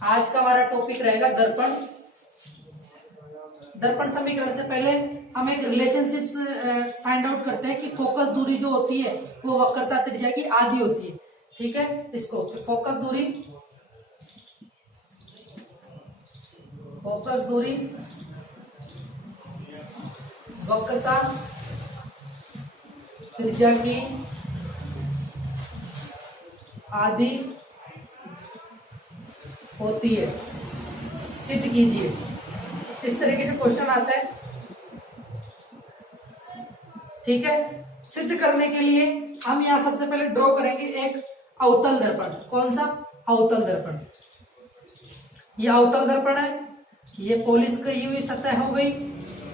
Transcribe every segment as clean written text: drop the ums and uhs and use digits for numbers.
आज का हमारा टॉपिक रहेगा दर्पण। दर्पण समीकरण से पहले हम एक रिलेशनशिप फाइंड आउट करते हैं कि फोकस दूरी जो होती है वो वक्रता त्रिज्या की आधी होती है। ठीक है, इसको फोकस दूरी वक्रता त्रिज्या की आधी होती है, सिद्ध कीजिए। इस तरीके से क्वेश्चन आता है। ठीक है, सिद्ध करने के लिए हम यहां सबसे पहले ड्रॉ करेंगे एक अवतल दर्पण। कौन सा? अवतल दर्पण। ये अवतल दर्पण है, ये पॉलिश की हुई सतह हो गई।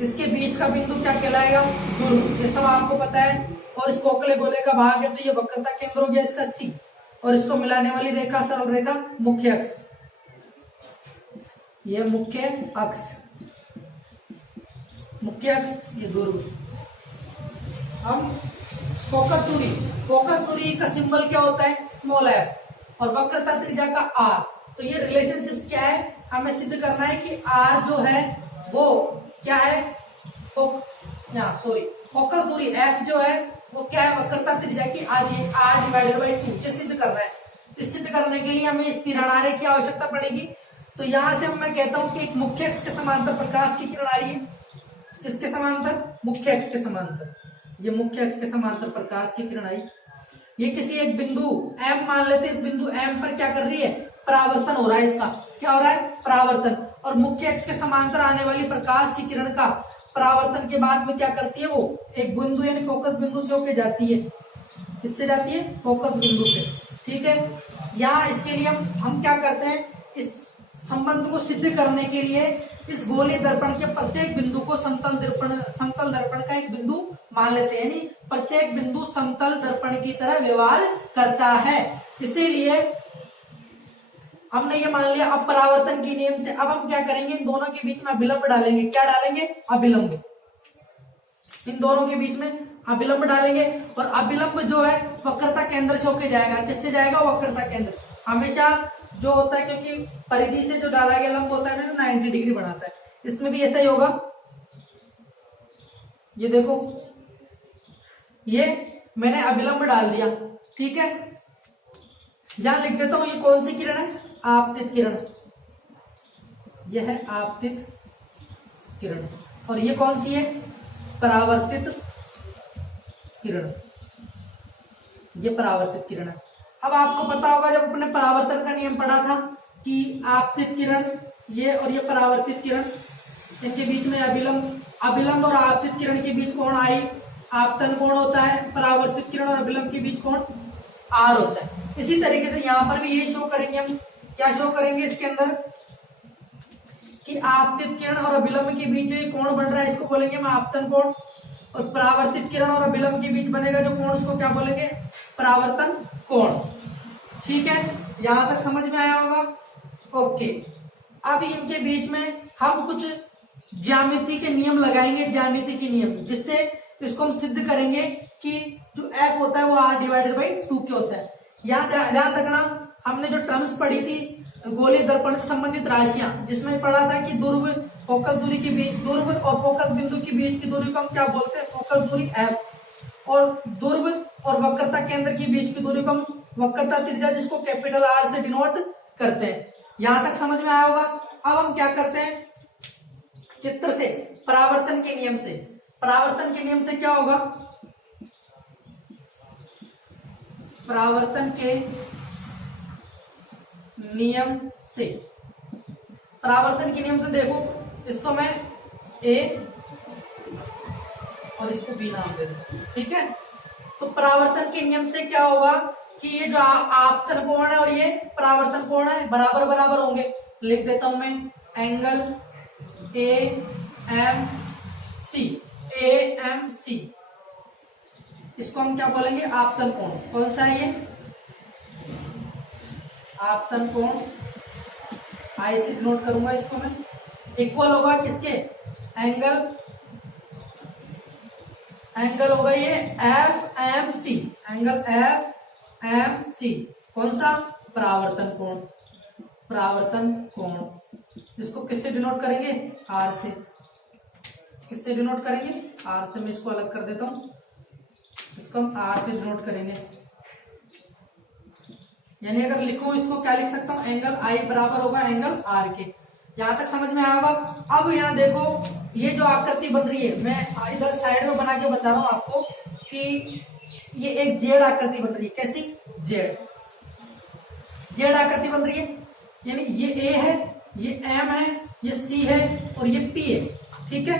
इसके बीच का बिंदु क्या कहलाएगा? ध्रुव। ये सब आपको पता है। और इस खोखले गोले का भाग है तो ये वक्रता केंद्र हो गया इसका C, और इसको मिलाने वाली रेखा सरल रेखा मुख्य अक्ष। ये मुख्य अक्ष, ये ध्रुव। हम फोकस दूरी का सिंबल क्या होता है? स्मॉल f, और वक्रता त्रिज्या का r। तो ये रिलेशनशिप्स क्या है? हमें सिद्ध करना है कि r जो है वो क्या है? फोकस दूरी f जो है वो क्या है? वक्रता त्रिज्या की आधी, r/2। ये सिद्ध करना है। इस सिद्ध करने के लिए हमें इस किरणारे की आवश्यकता पड़ेगी। तो यहां से मैं कहता हूं कि एक मुख्य अक्ष के समांतर प्रकाश की किरण आ रही है। इसके समांतर, मुख्य अक्ष के समांतर, ये मुख्य अक्ष के समांतर प्रकाश की किरण आई। ये किसी एक बिंदु M मान लेते हैं। इस बिंदु M पर क्या कर रही है? परावर्तन हो रहा है। इसका क्या हो रहा है? परावर्तन। और मुख्य अक्ष के समांतर आने वाली प्रकाश की किरण का परावर्तन के बाद में क्या करती है? वो एक बिंदु यानी फोकस बिंदु से होकर जाती है। किससे जाती है? फोकस बिंदु से। ठीक है, यहाँ इसके लिए हम क्या करते हैं? इस संबंध को सिद्ध करने के लिए इस गोलीय दर्पण के प्रत्येक बिंदु को समतल दर्पण का एक बिंदु मान लेते हैं, यानी प्रत्येक बिंदु समतल दर्पण की तरह व्यवहार करता है। इसीलिए हमने ये मान लिया। अब परावर्तन के नियम से अब हम क्या करेंगे? इन दोनों के बीच में अभिलंब डालेंगे। क्या डालेंगे? अभिलंब। इन दोनों के बीच में अभिलंब डालेंगे, और अभिलंब जो है वक्रता केंद्र से होके जाएगा। किससे जाएगा? वक्रता केंद्र। हमेशा जो होता है, क्योंकि परिधि से जो डाला गया लंब होता है ना 90 डिग्री बनाता है, इसमें भी ऐसा ही होगा। ये देखो, ये मैंने अभिलंब डाल दिया। ठीक है, यहां लिख देता हूं ये कौन सी किरण है? आपतित किरण। यह है आपतित किरण। और ये कौन सी है? परावर्तित किरण। ये परावर्तित किरण है। अब आपको पता होगा जब अपने परावर्तन का नियम पढ़ा था कि आपतित किरण ये और ये परावर्तित किरण, इनके बीच में अभिलंब और आपतित किरण के बीच कोण आई, आपतन कोण होता है। परावर्तित किरण और अभिलंब के बीच कोण आर होता है। इसी तरीके से यहाँ पर भी ये शो करेंगे। हम क्या शो करेंगे इसके अंदर? कि आपतित किरण और अभिलंब के बीच जो ये कोण बन रहा है इसको बोलेंगे हम आपतन कोण, और परावर्तित किरण और अभिलंब के बीच बनेगा जो कोण उसको क्या बोलेंगे? परावर्तन कोण। ठीक है, यहां तक समझ में आया होगा? ओके, अब इनके बीच में हम कुछ ज्यामिति के नियम लगाएंगे, ज्यामिति के नियम, जिससे इसको हम सिद्ध करेंगे कि जो f होता है वो r/2 के होता है। यहाँ ध्यान रखना, हमने जो टर्म्स पढ़ी थी गोलीय दर्पण से संबंधित राशियां, जिसमें पढ़ा था कि ध्रुव फोकस दूरी के बीच, ध्रुव और फोकस बिंदु के बीच की दूरी को हम क्या बोलते हैं? फोकस दूरी f। और ध्रुव और वक्रता केंद्र के बीच की दूरी को हम वक्रता त्रिज्या, जिसको कैपिटल R से डिनोट करते हैं। यहां तक समझ में आया होगा? अब हम क्या करते हैं? चित्र से, परावर्तन के नियम से। परावर्तन के नियम से क्या होगा? परावर्तन के नियम से, परावर्तन के नियम से देखो, इसको मैं A और इसको B नाम दे दूं। ठीक है, तो परावर्तन के नियम से क्या होगा कि ये जो आपतन कोण है और ये परावर्तन कोण है बराबर बराबर होंगे। लिख देता हूं मैं एंगल AMC। इसको हम क्या बोलेंगे? आपतन कोण। कौन सा है ये? आपतन कोण। आई से नोट करूंगा इसको मैं। इक्वल होगा किसके? एंगल होगा ये FMC। एंगल FMC कौन सा? परावर्तन कोण। परावर्तन कोण। इसको किससे डिनोट करेंगे? आर से। किससे डिनोट करेंगे? आर से। मैं इसको अलग कर देता हूं, इसको हम आर से डिनोट करेंगे। यानी अगर लिखूं इसको क्या लिख सकता हूं? एंगल आई बराबर होगा एंगल आर के। यहां तक समझ में आया होगा। अब यहां देखो ये जो आकृति बन रही है, मैं इधर साइड में बना के बता रहा हूं आपको कि ये एक जेड आकृति बन रही है। कैसी? जेड। जेड आकृति बन रही है, यानी ये ए है, ये एम है, ये सी है और ये पी है। ठीक है,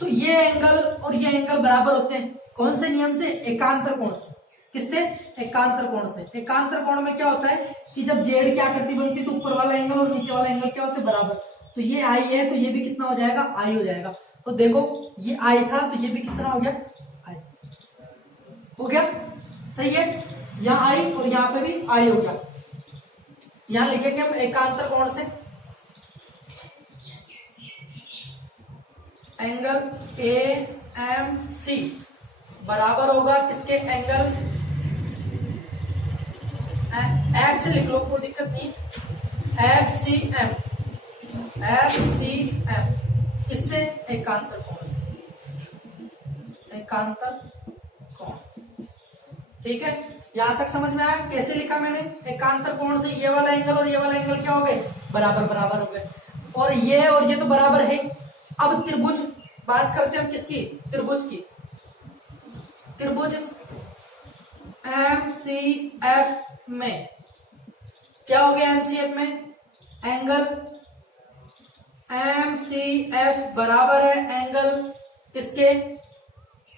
तो ये एंगल और ये एंगल बराबर होते हैं। कौन से नियम से? एकांतर कोण से। किससे? एकांतर कोण से। एकांतर कोण में क्या होता है कि जब जेड की आकृति बनती है तो ऊपर वाला एंगल और नीचे वाला एंगल क्या होते हैं? बराबर। तो ये आई है तो ये भी कितना हो जाएगा? आई हो जाएगा। तो देखो ये आई था तो ये भी कितना हो गया? आई हो गया। सही है, यहाँ आई और यहाँ पे भी आई हो गया। यहां लिखेंगे हम एकांतर कोण से एंगल ए एम सी बराबर होगा किसके? एंगल एफ से लिख लो, कोई दिक्कत नहीं। F C M, F C M, इससे एकांतर कोण से। एकांतर कोण। ठीक है, यहां तक समझ में आया? कैसे लिखा मैंने? एकांतर कोण से ये वाला एंगल और ये वाला एंगल क्या हो गए? बराबर बराबर हो गए। और ये तो बराबर है। अब त्रिभुज बात करते हैं हम किसकी? त्रिभुज की। त्रिभुज एम सी एफ में क्या हो गया? एमसीएफ में एंगल एम सी एफ बराबर है एंगल किसके?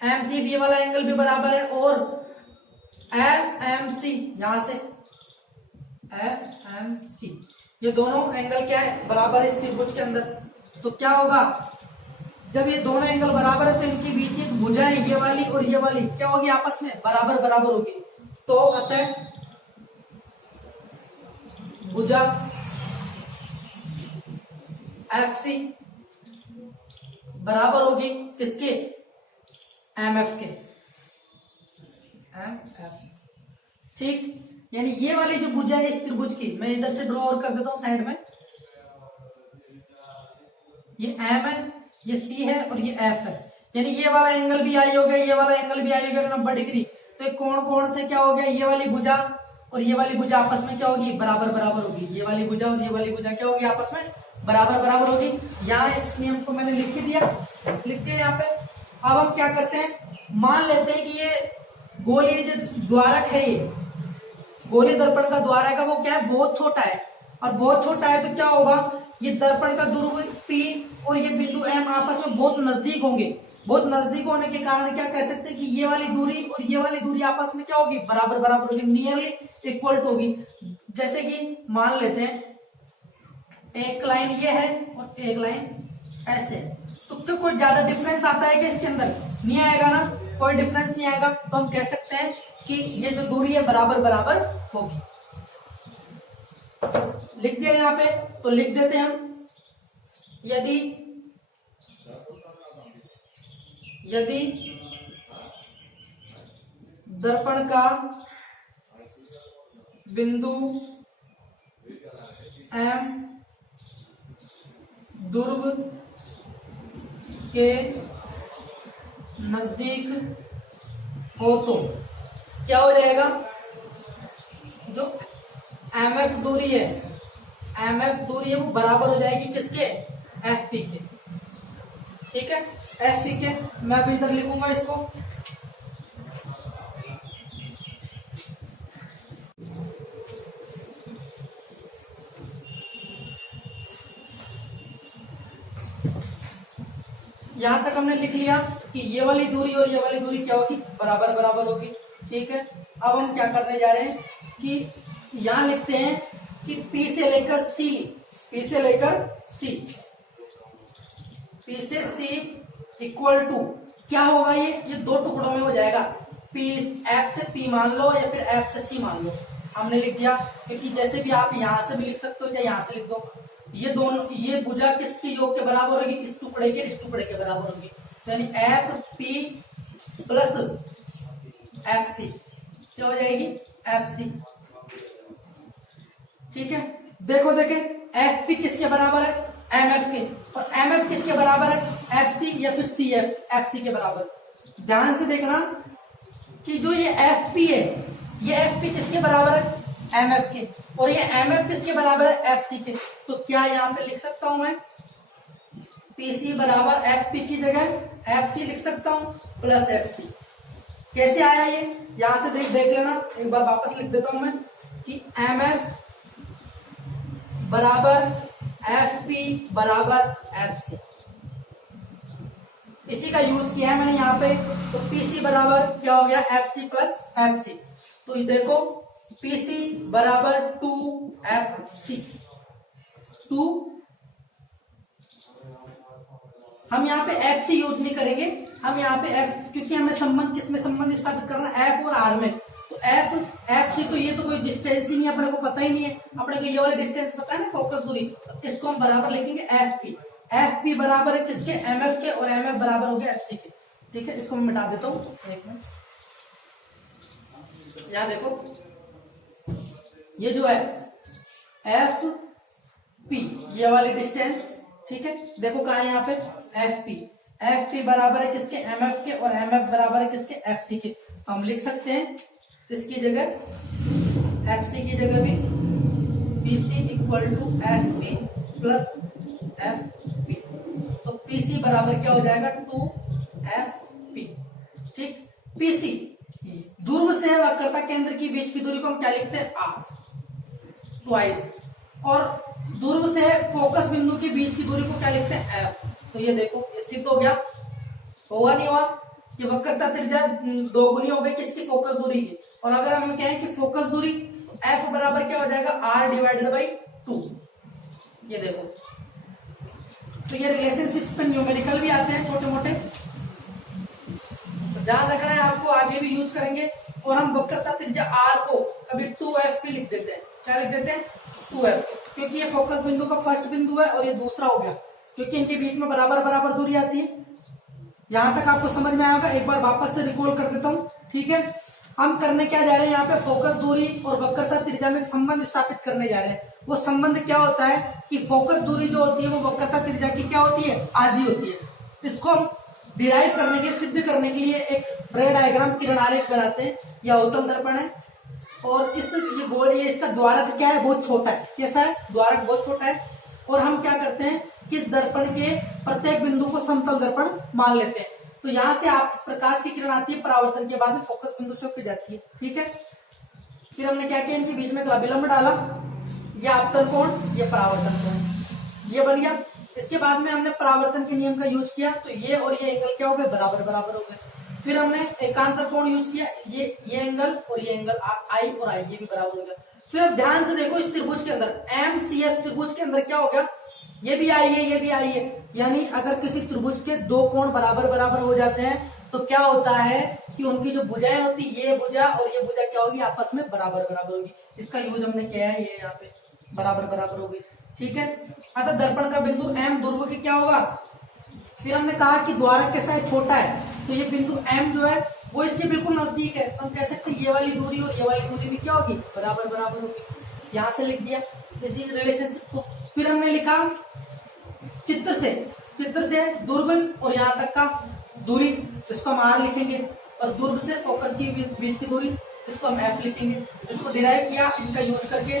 एमसीएफ, ये वाला एंगल भी बराबर है। और एफ एम सी, यहां से एफ एम सी, ये दोनों एंगल क्या है? बराबर है इस त्रिभुज के अंदर। तो क्या होगा? जब ये दोनों एंगल बराबर है तो इनके बीच की भुजाएं ये वाली और ये वाली क्या होगी? आपस में बराबर बराबर होगी। तो अतः भुजा एफ सी बराबर होगी किसके? एम एफ के। M F. ठीक, यानी ये वाली जो भुजा है इस त्रिभुज की, मैं इधर से ड्रॉ और कर देता हूं साइड में। ये एम है, ये सी है और ये एफ है। यानी ये वाला एंगल भी आई हो गया, ये वाला एंगल भी आई हो गया 90 डिग्री। तो एक कोण कोण से क्या हो गया? ये वाली भुजा और ये वाली भुजा आपस में क्या होगी? बराबर बराबर होगी। ये वाली भुजा और ये वाली भुजा क्या होगी? आपस में बराबर बराबर होगी। यहाँ इस नियम को मैंने लिख दिया, लिख दिया यहाँ पे। अब हम क्या करते हैं? मान लेते हैं कि ये गोलीय जो द्वारक है, ये गोलीय दर्पण का द्वारक है, वो क्या है? बहुत छोटा है। और बहुत छोटा है तो क्या होगा? ये दर्पण का ध्रुव P और ये बिंदु M आपस में बहुत नजदीक होंगे। बहुत नजदीक होने के कारण क्या कह सकते हैं कि ये वाली दूरी और ये वाली दूरी आपस में क्या होगी? बराबर बराबर होगी, नियरली इक्वल होगी। जैसे कि मान लेते हैं एक लाइन ये है और एक लाइन ऐसे, तो क्या कोई ज्यादा डिफरेंस आता है क्या इसके अंदर? नहीं आएगा ना, कोई डिफरेंस नहीं आएगा। तो हम कह सकते हैं कि ये जो दूरी है बराबर बराबर होगी। लिख दिया यहाँ पे, तो लिख देते हैं हम यदि दर्पण का बिंदु M ध्रुव के नजदीक हो तो क्या हो जाएगा? जो MF दूरी है, MF दूरी है वो बराबर हो जाएगी किसके? FP के। ठीक है, FP के। मैं अभी इधर लिखूंगा इसको। यहां तक हमने लिख लिया कि ये वाली दूरी और ये वाली दूरी क्या होगी? बराबर बराबर होगी। ठीक है, अब हम क्या करने जा रहे हैं कि यहां लिखते हैं कि P से लेकर C, P से लेकर C, P से C इक्वल टू क्या होगा? ये दो टुकड़ों में हो जाएगा। P F से P मान लो या फिर F से C मान लो। हमने लिख दिया, क्योंकि जैसे भी आप यहां से भी लिख सकते हो चाहे यहां से लिख दो। ये दोनों, ये भुजा किसके योग के बराबर होगी? इस टुकड़े के, इस टुकड़े के बराबर होगी। यानी F P plus F C क्या हो जाएगी? F C. ठीक है, देखो देखें, एफ पी किसके बराबर है, एम एफ के, और एम एफ किसके बराबर है, एफ सी या फिर सी एफ, एफ सी के बराबर। ध्यान से देखना कि जो ये एफ पी है, ये एफ पी किसके बराबर है, एम एफ के, और ये एम एफ किसके बराबर है, एफ सी के। तो क्या यहाँ पे लिख सकता हूं मैं, पी सी बराबर एफ पी की जगह एफ सी लिख सकता हूं प्लस एफ सी। कैसे आया ये, यहां से देख लेना, एक बार वापस लिख देता हूं मैं कि एम एफ बराबर एफ पी बराबर एफ सी, इसी का यूज किया है मैंने यहाँ पे। तो पीसी बराबर क्या हो गया, F C plus F C. तो ये देखो पीसी बराबर 2FC, 2, हम यहाँ पे एफ सी यूज नहीं करेंगे, हम यहाँ पे एफ, क्योंकि हमें संबंध किसमें संबंध स्थापित करना है, एफ और आर में। तो एफ सी, तो ये तो कोई डिस्टेंस ही नहीं है, अपने को पता ही नहीं है, अपने को ये वाला डिस्टेंस पता है ना, फोकस दूरी, तो इसको हम बराबर लिखेंगे एफ पी। एफ पी बराबर है किसके, एम एफ के, और एम एफ बराबर हो गया एफ सी के। ठीक है, इसको मैं मिटा देता हूँ एक मिनट। यहां देखो ये जो है एफ पी, ये वाली डिस्टेंस, ठीक है, देखो कहा है यहाँ पे एफ पी बराबर है किसके, एम एफ के, और एम एफ बराबर है किसके, एफ सी के। तो हम लिख सकते हैं इसकी जगह, एफ सी की जगह भी P C equal to F P plus F P. तो पी सी बराबर क्या हो जाएगा, 2FP। ठीक, पीसी ध्रुव से वक्रता केंद्र की बीच की दूरी को हम क्या लिखते हैं, आर ट्वाइस, और ध्रुव से फोकस बिंदु के बीच की दूरी को क्या लिखते हैं, एफ। तो ये देखो ये सिद्ध हो गया, होगा नहीं हुआ कि वक्रता त्रिज्या दोगुनी हो गई किसकी, फोकस दूरी की। और अगर हम कहें कि फोकस दूरी, तो एफ बराबर क्या हो जाएगा, आर डिवाइडेड बाई 2। ये देखो, तो ये रिलेशनशिप्स पे न्यूमेरिकल भी आते हैं छोटे मोटे, तो ध्यान रखना है आपको, आगे भी यूज करेंगे। और हम वक्रता त्रिज्या आर को कभी 2FP लिख देते हैं, क्या लिख देते हैं, 2F, क्योंकि ये फोकस बिंदु का फर्स्ट बिंदु है और ये दूसरा हो गया, क्योंकि इनके बीच में बराबर बराबर दूरी आती है। यहां तक आपको समझ में आएगा, एक बार वापस से रिकॉल कर देता हूं। ठीक है, हम करने क्या जा रहे हैं, यहाँ पे फोकस दूरी और वक्रता त्रिज्या में एक संबंध स्थापित करने जा रहे हैं। वो संबंध क्या होता है कि फोकस दूरी जो होती है वो वक्रता त्रिज्या की क्या होती है, आधी होती है। इसको हम डिराइव करने के, सिद्ध करने के लिए एक रे डायग्राम, किरण आरेख बनाते हैं। यह अवतल दर्पण है, और ये गोल, ये इसका द्वारक क्या है, बहुत छोटा है। कैसा है, द्वारक बहुत छोटा है। और हम क्या करते हैं कि इस दर्पण के प्रत्येक बिंदु को समतल दर्पण मान लेते हैं। तो यहाँ से आप प्रकाश की किरण आती है, परावर्तन के बाद में फोकस बिंदु से होकर जाती है। ठीक है, फिर हमने क्या किया, इनके बीच में अभिलंब डाला, ये अवतल कोण, ये परावर्तन कोण, ये बन गया। इसके बाद में हमने परावर्तन के नियम का यूज किया, तो ये और ये एंगल क्या हो गए, बराबर बराबर हो गए। फिर हमने एकांतर कोण यूज किया, ये एंगल और ये एंगल आई और आई, ये भी बराबर हो गया। फिर अब ध्यान से देखो, इस त्रिभुज के अंदर, MCF त्रिभुज के अंदर क्या हो गया, ये भी आई है, ये भी आई है। यानी अगर किसी त्रिभुज के दो कोण बराबर बराबर हो जाते हैं तो क्या होता है कि उनकी जो भुजाएं होती, ये भुजा और ये भुजा क्या होगी, आपस में बराबर बराबर होगी। इसका यूज हमने किया है, ये यहाँ पे बराबर बराबर होगी। ठीक है, अतः दर्पण का बिंदु M ध्रुव के क्या होगा। फिर हमने कहा कि द्वारक के साइज छोटा है, तो ये बिंदु M जो है वो इसके बिल्कुल नजदीक है, तो हम कह सकते हैं ये वाली दूरी और ये वाली दूरी भी क्या होगी, बराबर बराबर होगी। यहां से लिख दिया इसी रिलेशनशिप को। फिर हमने लिखा चित्र से दूरबीन और यहाँ तक का दूरी, इसको हम R लिखेंगे, और दूर से फोकस की बीच की दूरी, इसको हम F लिखेंगे। इसको डिराइव किया इनका यूज करके।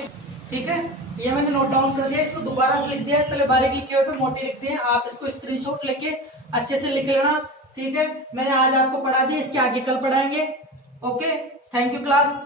ठीक है, ये मैंने नोट डाउन कर दिया, इसको दोबारा से लिख दिया, पहले बारीक लिखे हुए तो मोटे लिख दिए, आप इसको स्क्रीनशॉट लेके अच्छे से लिख लेना। ठीक है, मैंने आज आपको पढ़ा दिया, इसके आगे कल पढ़ाएंगे। Okay, thank you class.